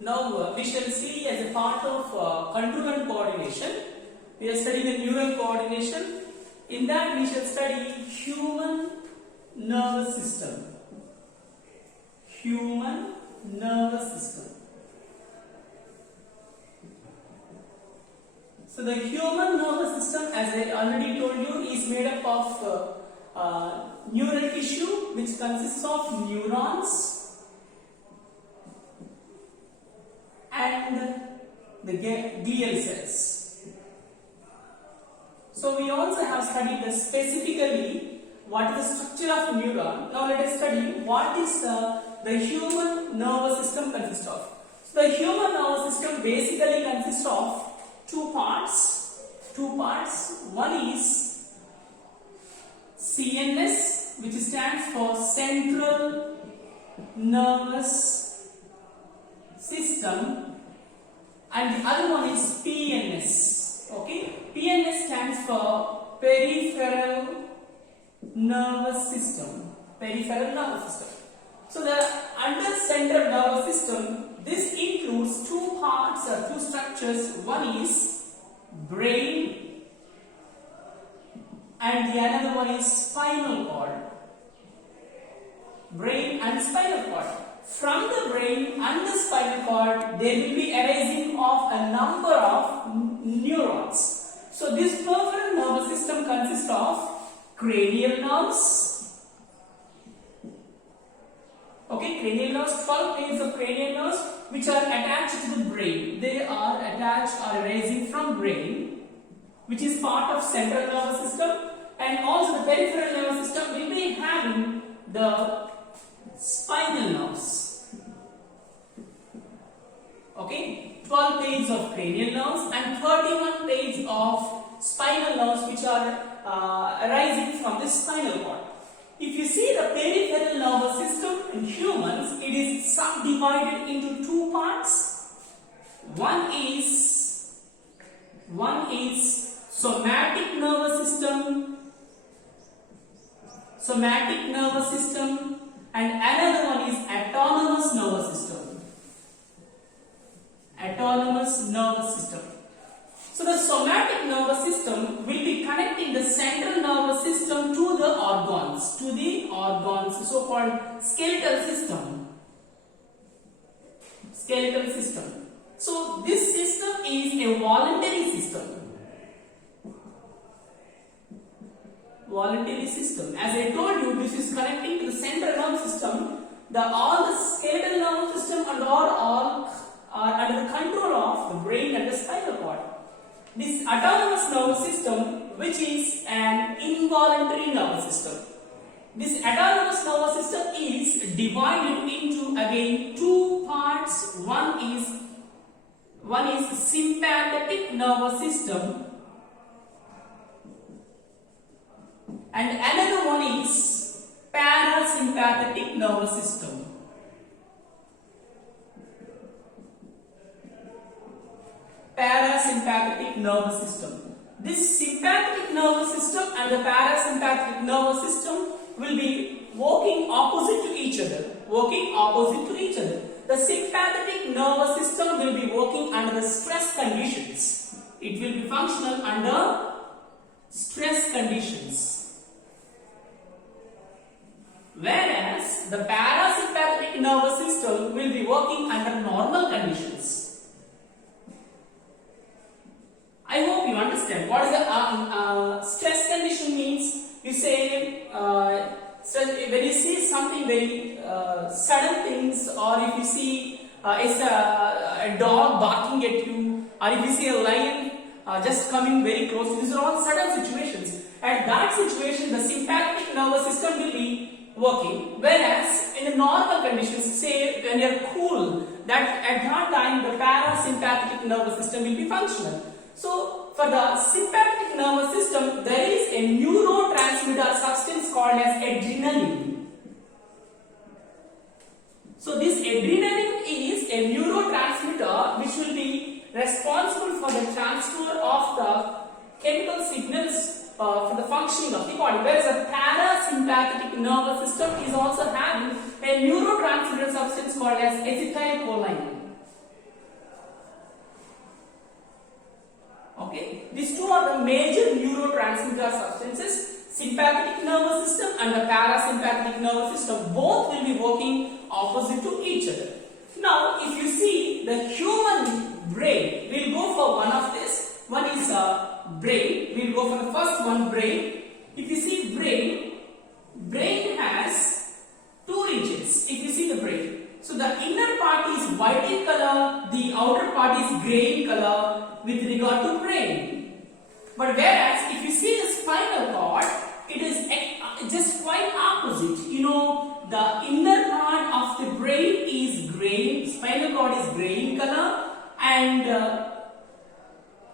Now we shall see as a part of control and coordination. We are studying the neural coordination. In that we shall study human nervous system. Human nervous system. So the human nervous system, as I already told you, is made up of neural tissue which consists of neurons and the glial cells. So we also have studied specifically what is the structure of neuron. Now let us study what is the human nervous system consists of. So the human nervous system basically consists of two parts. One is CNS, which stands for Central Nervous System, and the other one is PNS. Okay, PNS stands for Peripheral Nervous System. Peripheral Nervous System. So the under Central Nervous System, this includes two parts or two structures. One is brain and the another one is spinal cord. Brain and spinal cord. From the brain and the spinal cord, there will be arising of a number of neurons. So this peripheral nervous system consists of cranial nerves. Okay, cranial nerves, 12 pairs of cranial nerves which are attached to the brain. They are attached or arising from brain, which is part of central nervous system, and also the peripheral nervous system will be having the spinal nerves. Okay, 12 pairs of cranial nerves and 31 pairs of spinal nerves which are arising from the spinal cord. If you see the peripheral nervous system in humans, it is subdivided into two parts. One is somatic nervous system, and another one is autonomous nervous system. Autonomous nervous system. So the somatic nervous system will be connecting the central nervous system to the organs, so-called skeletal system. Skeletal system. So this system is a voluntary system. Voluntary system. As I told you, this is connecting to the central nervous system. All the skeletal nervous system and all are under the control of the brain and the spinal cord. This autonomous nervous system, which is an involuntary nervous system. This autonomous nervous system is divided into again two parts. One is sympathetic nervous system, and another one is parasympathetic nervous system. Parasympathetic nervous system. This sympathetic nervous system and the parasympathetic nervous system will be working opposite to each other. The sympathetic nervous system will be working under the stress conditions. It will be functional under stress conditions. Whereas the parasympathetic nervous system will be working under normal conditions. I hope you understand. What is the stress condition means? You say when you see something very sudden things, or if you see a dog barking at you, or if you see a lion just coming very close, these are all sudden situations. At that situation, the sympathetic nervous system will be working, whereas in the normal conditions, say when you are cool, that at that time the parasympathetic nervous system will be functional. So for the sympathetic nervous system, there is a neurotransmitter substance called as adrenaline. So this adrenaline is a neurotransmitter which will be responsible for the transfer of the chemical signals for the functioning of the body. Whereas a parasympathetic nervous system is also having a neurotransmitter substance called as acetylcholine. these are substances. Sympathetic nervous system and the parasympathetic nervous system both will be working opposite to each other. Now, if you see the human brain, we'll go for one of this. One is brain. We'll go for the first one, brain. If you see brain has two regions. If you see the brain, so the inner part is white in color, the outer part is grey in color with regard to brain. But whereas if you see the spinal cord, it is just quite opposite. You know, the inner part of the brain is grey, spinal cord is grey in color, and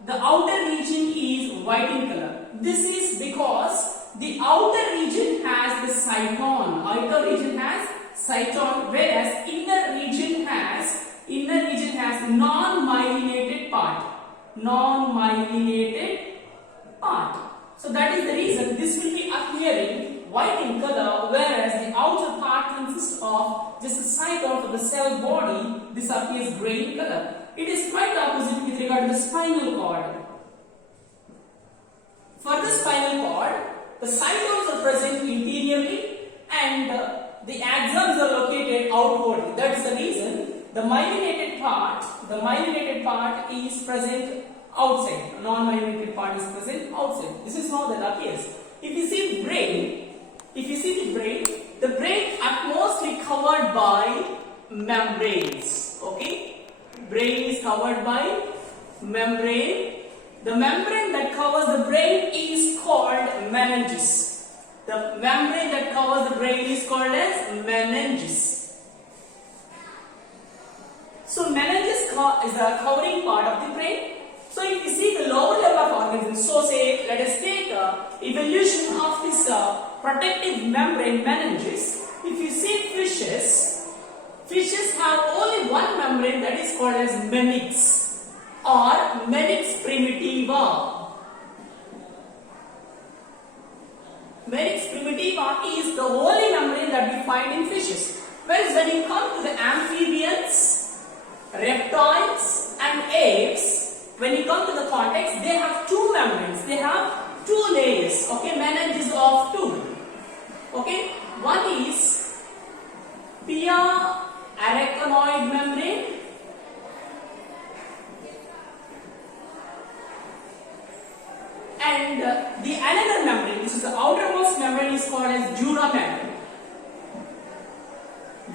the outer region is white in color. This is because the outer region has the cyton. Outer region has cyton, whereas inner region has non-myelinated part. Non-myelinated part. So that is the reason this will be appearing white in color, whereas the outer part consists of just the cyton of the cell body. This appears grey in color. It is quite opposite with regard to the spinal cord. For the spinal cord, the cytons are present interiorly and the axons are located outwardly. That is the reason the myelinated part is present outside. Non-myelinated part is present outside. This is how that appears. If you see the brain are mostly covered by membranes. Okay, brain is covered by membrane. The membrane that covers the brain is called meninges. The membrane that covers the brain is called as meninges. So meninges is the covering part of the brain. So if you see the lower level of organisms, so say let us take evolution of this protective membrane meninges. If you see fishes have only one membrane that is called as meninx or meninx primitiva. Meninx primitiva is the only membrane that we find in fishes. Whereas when you come to the amphibians, reptiles and apes, when you come to the context, they have two membranes. They have two layers. Okay, meninges of two. Okay, one is pia arachnoid membrane and the another membrane, which is the outermost membrane, is called as dura mater.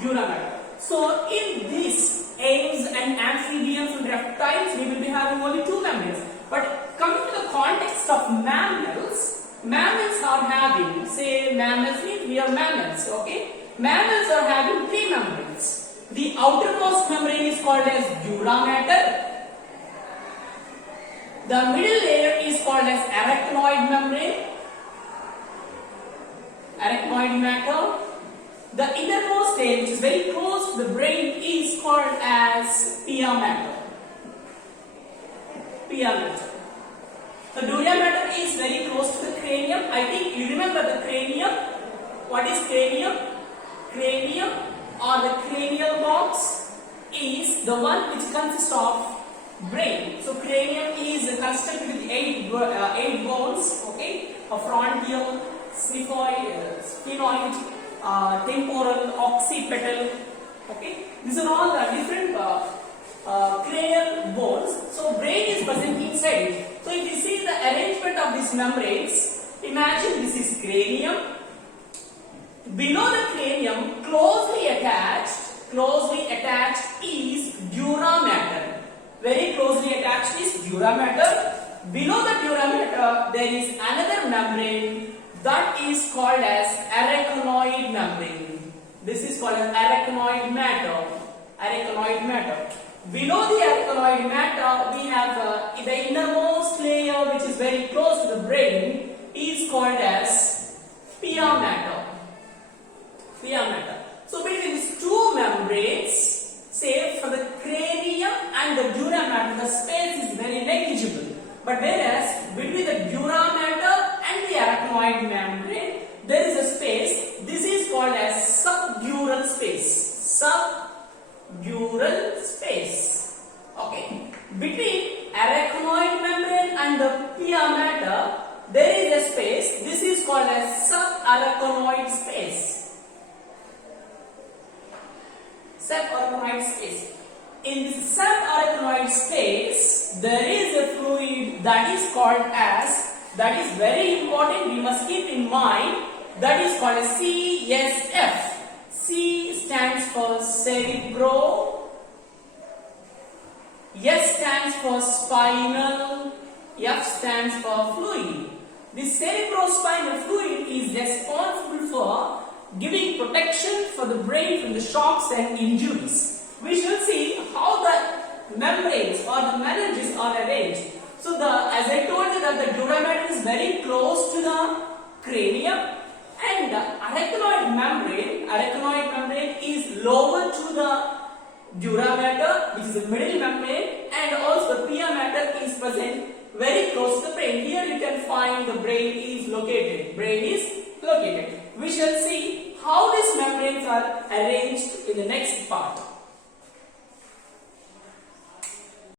Dura mater. So in these apes and amphibians and reptiles, we will be having only two membranes. But coming to the context of mammals, mammals are having, say mammals means we are mammals, okay? Mammals are having three membranes. The outermost membrane is called as dura mater. The middle layer is called as arachnoid membrane. Arachnoid matter. The innermost layer, which is very close to the brain, is called as pia mater. Pia mater. The dura mater is very close to the cranium. I think you remember the cranium. What is cranium? Cranium or the cranial box is the one which consists of brain. So cranium is constructed with eight bones. Okay, a frontal, sphenoid, temporal, occipital. Okay, these are all different cranial bones. So brain is present inside it. So if you see the arrangement of these membranes, imagine this is cranium. Below the cranium, closely attached is dura mater. Very closely attached is dura mater. Below the dura mater, there is another membrane that is called as arachnoid membrane. This is called as arachnoid matter. Arachnoid matter. Below the arachnoid matter, we have the innermost layer, which is very close to the brain, is called as pia mater. Pia mater. So between these two membranes, say for the cranium and the dura mater, the space is very negligible. But whereas between the dura mater and the arachnoid membrane, there is a space. This is called as subdural space. Subdural space. Okay. Between arachnoid membrane and the pia mater, there is a space called as subarachnoid space. Subarachnoid space. In this subarachnoid space, there is a fluid that is called as, that is very important, we must keep in mind, that is called as CSF. C stands for cerebro, S stands for spinal, F stands for fluid. The cerebrospinal fluid is responsible for giving protection for the brain from the shocks and injuries. We shall see how the membranes or the meninges are arranged. So as I told you that the dura mater is very close to the cranium, and the arachnoid membrane is lower to the dura mater, which is the middle membrane, and also the pia mater is present very close to the brain. Here you can find the brain is located. We shall see how these membranes are arranged in the next part.